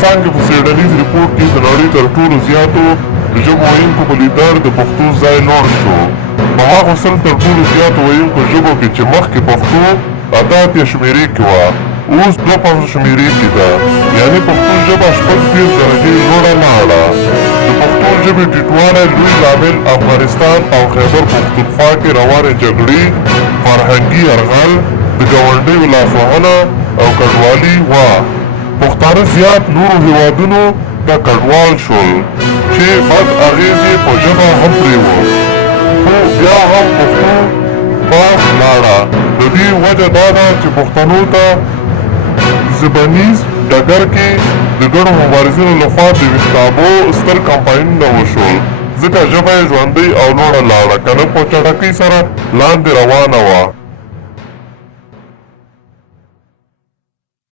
څانګې په څېړنیز ریپورټ کې د نړۍ تر ټولو زیاتو ژبو ویونکو په لیدار د پښتو ځای لوړ شو. په هغو تر ټولو زیاتو ویونکو ژبو کې چې مخکې پښتو 88 شمېرې کې وه، اوس 52 شمېرې کې ده، یعنې پښتو ژبه 36 درجې لوړه لاړه. د پښتو ژبې ټیټوالی لوی لامل افغانستان او خیبر پښتونخوا کې روانې جګړې، فرهنګي یرغل، د ګاونډیو لاسوهنه او کډوالي وه. پښتانه زیات نورو هېوادونو ته کډوال شول چې بد اغېز یې په ژبه هم پرېوت، خو بیا هم پښتو پاس لاړه. د دې وجه دا ده چې پښتنو ته ژبنیز ډګر کې د ګڼو مبارزینو لخوا د ویښتابو ستر کمپاینونه وشول، ځکه ژبه یې ژوندۍ او لوړه لاړه، که نه په چټکۍ سره لاندې روانه وه.